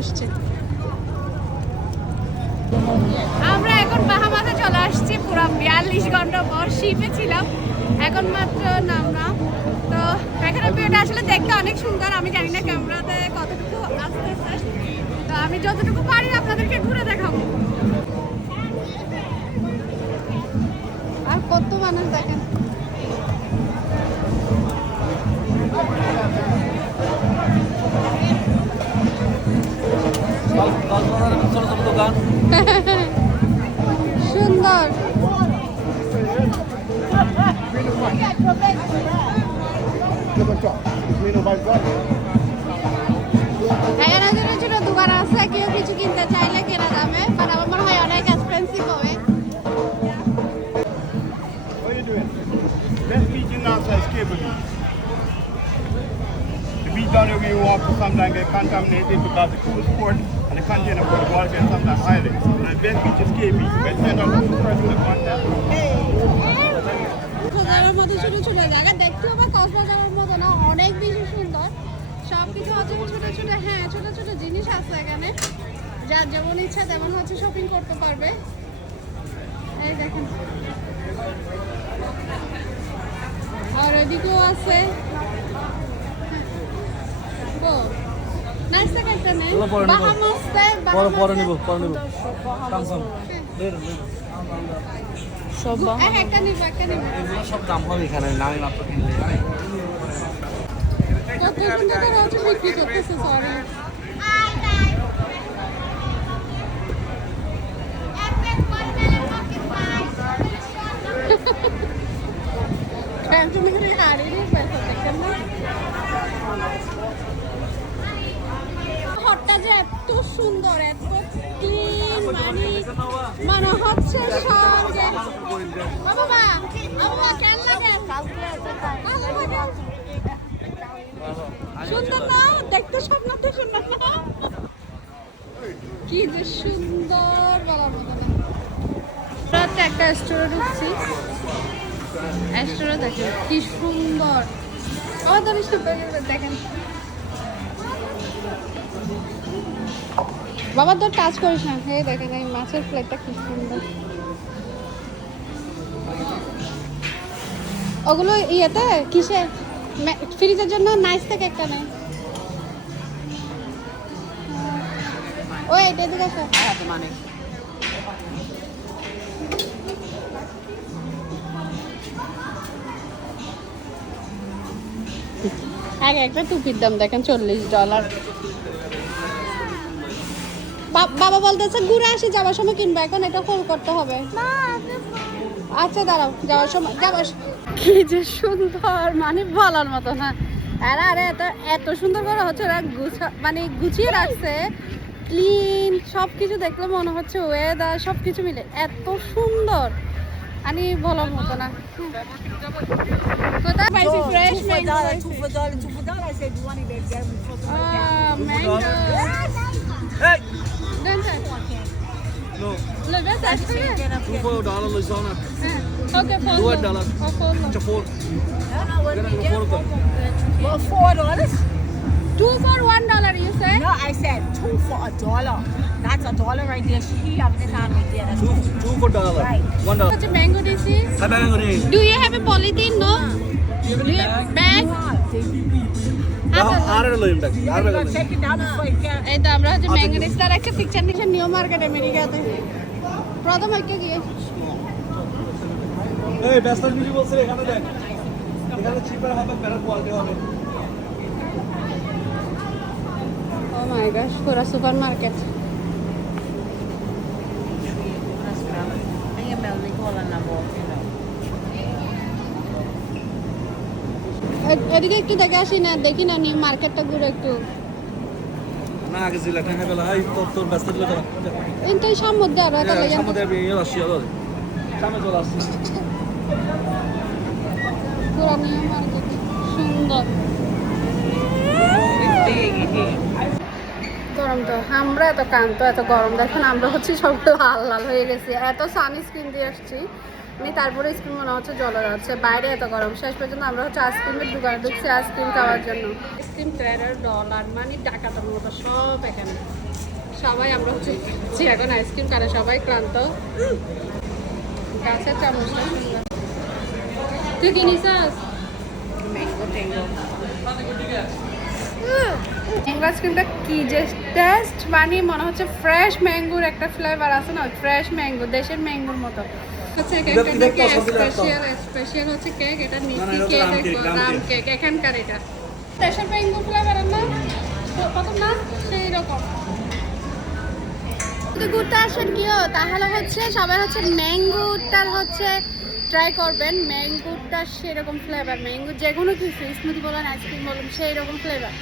আসছে। আমরা এখন বাহামাতে চলে আসছি, পুরো 42 ঘন্টা পর শিপে ছিলাম, এখন মাত্র নামলাম। তো এখানে ভিউটা আসলে দেখতে অনেক সুন্দর। আমি জানি না ক্যামেরাতে কতটুকু আসতেছে, তো আমি যতটুকু পারি আপনাদেরকে ঘুরে দেখাবো। আর কত মানুষ দেখেন। সুন্দর। এখানে ছোট ছোট দোকান আছে, কেউ কিছু কিনতে চাইলে কেনা যাবে, বাট আমার মনে হয় অনেক এক্সপেন্সিভ হবে। Best beach in Nassau is Cable Beach. The beach down here we walk to sometimes get contaminated because the cruise port and the container port water can sometimes hide it. And the best beach is Cable Beach. Best center of the first in the contact. বাজারের মধ্যে ছোট ছোট জায়গা দেখতে হবে, কক্সবাজারের মতো না, অনেক বেশি সুন্দর। সবকিছু হচ্ছে ছোট ছোট, হ্যাঁ ছোট ছোট জিনিস আছে এখানে, যার যেমন ইচ্ছা তেমন হচ্ছে শপিং করতে পারবে। এই দেখেন, আর এদিকেও আছে। ও নাইস একটা নেই, বাহামাসতে পরে নিব সব একটা নিব একটা নিব। সব দাম হবে এখানে, নামে মাত্র কিনলে কত সুন্দর করে হচ্ছে বিক্রি করতেছে। সরি হটটা যে এত সুন্দর, এত ক্লিন, মানে হচ্ছে সুন্দর না দেখতে, স্বপ্ন তো সুন্দর না, কি যে সুন্দর বলার মতো না। একটা স্টোরে ঢুকছি, স্টোরে দেখেন কি সুন্দর। আমার তো দেখেন বাবা, তোর কাজ করিস না। হে দেখেন এই মাছের প্লেটটা কি সুন্দর। ওগুলো ইয়েতে কিসে ফ্রিজের জন্য নাইস থেকে একটা নেই। ওই এটা দিকে মানে আগে একটা টুপির দাম দেখেন $40। বাবা বলতেছে ঘুরে আসি, যাওয়ার সময় কিনবো, এখন এটা হোল্ড করতে হবে। আচ্ছা দাঁড়াও, যাওয়ার সময় যাবার। কি যে সুন্দর, মানে বলার মতো না। আরে আরে এত সুন্দর করে হচ্ছে ওরা মানে গুছিয়ে রাখছে, ক্লিন সবকিছু দেখলে মনে হচ্ছে ওয়েদার সবকিছু মিলে এত সুন্দর, আমি বলার মতো না। কোথায় পাইছি fresh mango? Mango No. No, that's actually $2 Lizana. okay. $2. It's a 4. Well, $4. 2 for $1, you say? No, I said 2 for $1. That's $1 right there. She have this on me there. That's Two for $1. Right. $1. What's a mango disease? Do you have a polythene? No. Do you have bag? take it down before you get. এই তো আমরা হচ্ছে mango ডিসটার একটা picture নিয়েছি new market আমেরিকাতে। প্রথম একটা গিয়ে এই বেস্টার মিলি বলছে এখানে দেখ, এখানে চিপার হবে, বেটার কোয়ালিটি হবে। ও মাই গশ, পুরো সুপার মার্কেট। এদিকে একটু দেখে আসি না, দেখি না নিউ মার্কেটটা ঘুরে একটু। না আগে জিলা খাই গেল, এই তোর বেস্টার দিলে তো এটাই সম্মুদ্র আর এটা লাগে সামনে দেবে এই রাশিয়া দাও সামনে চলে আসছে। পুরো নিউ মার্কেট সুন্দর। গরম তো, আমরা এত ক্লান্ত, এত গরম, দেখুন আমরা হচ্ছে সব লাল লাল হয়ে গেছি, এত সানস্ক্রিন দিয়ে আসছি। তারপরে স্ক্রিন মনে হচ্ছে জ্বলে যাচ্ছে, বাইরে এত গরম। শেষ পর্যন্ত আমরা হচ্ছে আইসক্রিমের দোকানে ঢুকছি আইসক্রিম খাওয়ার জন্য। আইসক্রিম ট্রেডার ডলার মানে ডাকাতের মতো সব এখানে। সবাই আমরা হচ্ছে এখন আইসক্রিম খানে সবাই ক্লান্ত। গাছের চামচটা সুন্দর। তুই কি নিছিস? Mango tango. ম্যাঙ্গো আইসক্রিমটা কি যে টেস্ট, মানে মনে হচ্ছে ফ্রেশ ম্যাঙ্গোর একটা ফ্লেভার আছে না, ফ্রেশ ম্যাঙ্গো, দেশের ম্যাঙ্গোর মতো। হচ্ছে স্পেশাল হচ্ছে কেক, এটা মিষ্টি কেক, বাদাম কেক এখানকার। এটা দেশের ম্যাঙ্গো ফ্লেভারের না, প্রথম না সেই রকম। যদি ঘুরতে আসেন কিও তাহলে হচ্ছে সবাই হচ্ছে ম্যাঙ্গোটার হচ্ছে ট্রাই করবেন। ম্যাঙ্গোটা সেরকম ফ্লেভার, ম্যাঙ্গো যে কোনো কিছু স্মুদি বলেন আইসক্রিম বলেন সেই রকম ফ্লেভার।